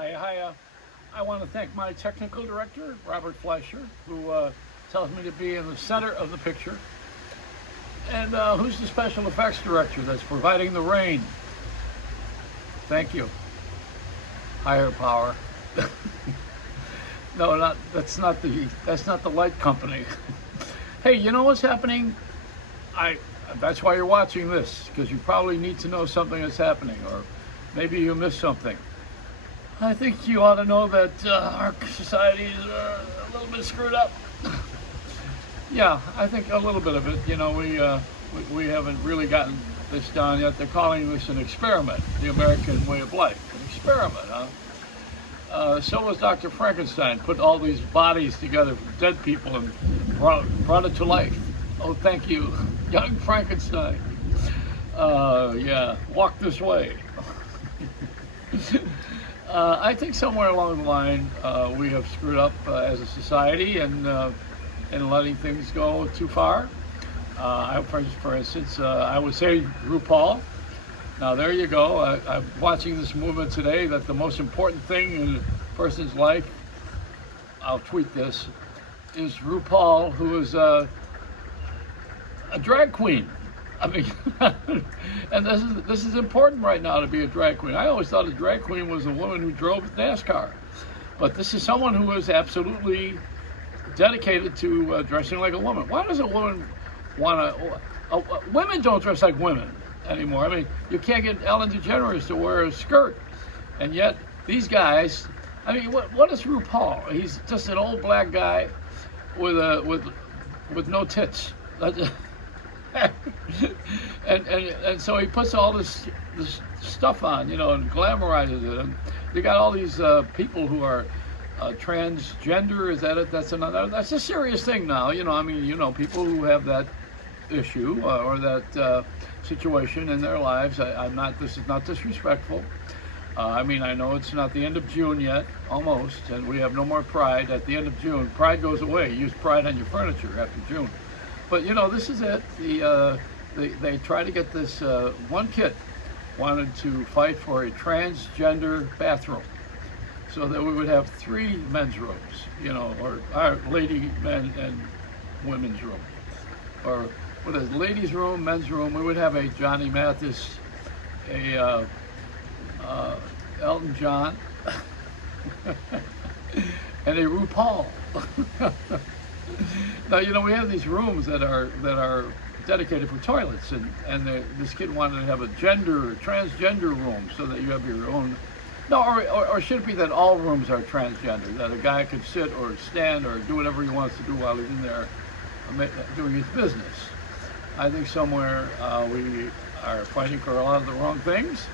Hi. I want to thank my technical director, Robert Fleischer, who tells me to be in the center of the picture. And who's the special effects director that's providing the rain? Thank you. Higher power. No, that's not the light company. Hey, you know what's happening? I That's why you're watching this, because you probably need to know something that's happening, or maybe you missed something. I think you ought to know that our society is a little bit screwed up. Yeah, I think a little bit of it. You know, we haven't really gotten this down yet. They're calling this an experiment, the American way of life. An experiment, huh? So was Dr. Frankenstein. Put all these bodies together from dead people and brought it to life. Oh, thank you, young Frankenstein. Yeah, walk this way. I think somewhere along the line we have screwed up as a society and letting things go too far. For instance, I would say RuPaul. Now there you go. I'm watching this movement today that the most important thing in a person's life, I'll tweet this, is RuPaul, who is a drag queen. I mean, and this is important right now to be a drag queen. I always thought a drag queen was a woman who drove NASCAR, but this is someone who is absolutely dedicated to dressing like a woman. Why does a woman want to? Women don't dress like women anymore. I mean, you can't get Ellen DeGeneres to wear a skirt, and yet these guys. I mean, what is RuPaul? He's just an old black guy with no tits. and so he puts all this stuff on, you know, and glamorizes it. And you got all these people who are transgender. Is that it? That's a serious thing now. You know, I mean, you know, people who have that issue or that situation in their lives. This is not disrespectful. I mean, I know it's not the end of June yet, almost, and we have no more Pride at the end of June. Pride goes away. You use Pride on your furniture after June. But you know, this is it. They try to get this. One kid wanted to fight for a transgender bathroom, so that we would have 3 men's rooms, you know, or lady, men, and women's room, or what is ladies' room, men's room. We would have a Johnny Mathis, a Elton John, and a RuPaul. Now, you know, we have these rooms that are dedicated for toilets, and this kid wanted to have a transgender room, so that you have your own. No, or should it be that all rooms are transgender, that a guy could sit or stand or do whatever he wants to do while he's in there doing his business. I think somewhere we are fighting for a lot of the wrong things.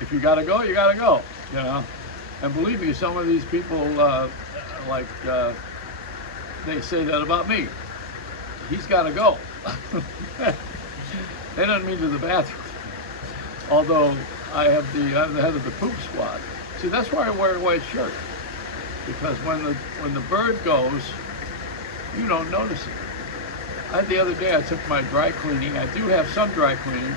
If you gotta go, you gotta go, you know. And believe me, some of these people, they say that about me. He's gotta go. They don't mean to the bathroom. Although I'm the head of the poop squad. See, that's why I wear a white shirt. Because when the bird goes, you don't notice it. The other day I took my dry cleaning. I do have some dry cleaning.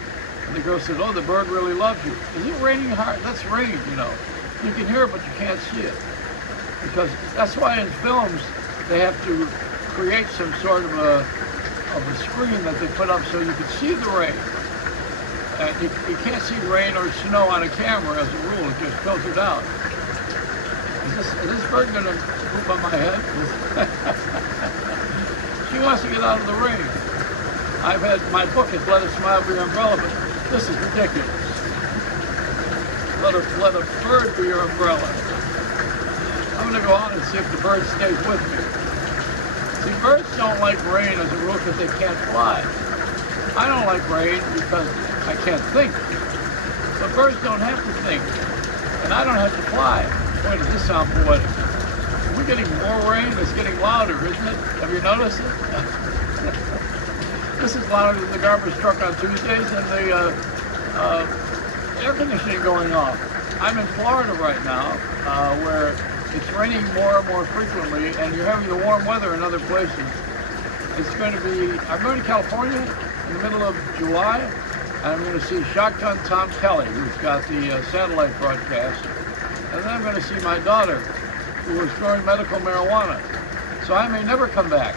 And the girl said, "Oh, the bird really loves you." Is it raining hard? That's rain, you know. You can hear it, but you can't see it. Because that's why in films they have to create some sort of a screen that they put up so you can see the rain. You can't see rain or snow on a camera as a rule. It just filters out. Is this bird going to poop on my head? She wants to get out of the rain. My book is Let It Smile Be Your Umbrella, but this is ridiculous. Let a bird be your umbrella. I'm going to go out and see if the bird stays with me. See, birds don't like rain as a rule because they can't fly. I don't like rain because I can't think. But birds don't have to think. And I don't have to fly. Boy, does this sound poetic. We're getting more rain. It's getting louder, isn't it? Have you noticed it? This is louder than the garbage truck on Tuesdays and the air conditioning going off. I'm in Florida right now, where it's raining more and more frequently, and you're having the warm weather in other places. I'm going to California in the middle of July, and I'm going to see Shotgun Tom Kelly, who's got the satellite broadcast. And then I'm going to see my daughter, who was growing medical marijuana. So I may never come back.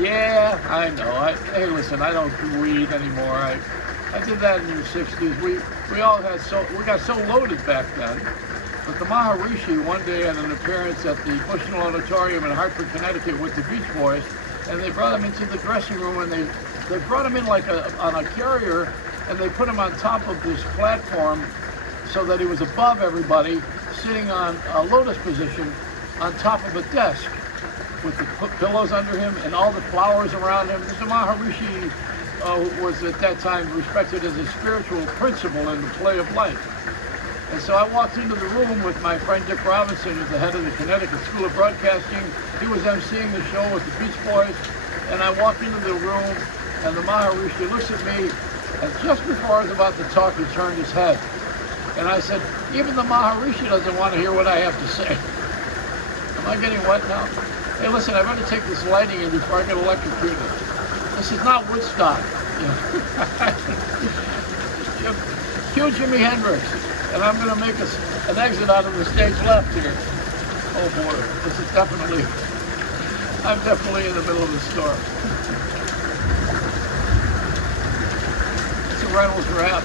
Yeah, I know. Hey, listen, I don't do weed anymore. I did that in the 60s. We got so loaded back then. But the Maharishi one day had an appearance at the Bushnell Auditorium in Hartford, Connecticut with the Beach Boys, and they brought him into the dressing room, and they brought him in like on a carrier, and they put him on top of this platform so that he was above everybody, sitting on a lotus position on top of a desk with the pillows under him and all the flowers around him. The Maharishi was at that time respected as a spiritual principle in the play of life. And so I walked into the room with my friend Dick Robinson, who's the head of the Connecticut School of Broadcasting. He was emceeing the show with the Beach Boys. And I walked into the room, and the Maharishi looks at me, and just before I was about to talk, he turned his head. And I said, even the Maharishi doesn't want to hear what I have to say. Am I getting wet now? Hey, listen, I better take this lighting in before I get electrocuted. This is not Woodstock. Cue Jimi Hendrix, and I'm going to make an exit out of the stage left here. Oh boy, this is I'm definitely in the middle of the storm. It's a Reynolds wrap.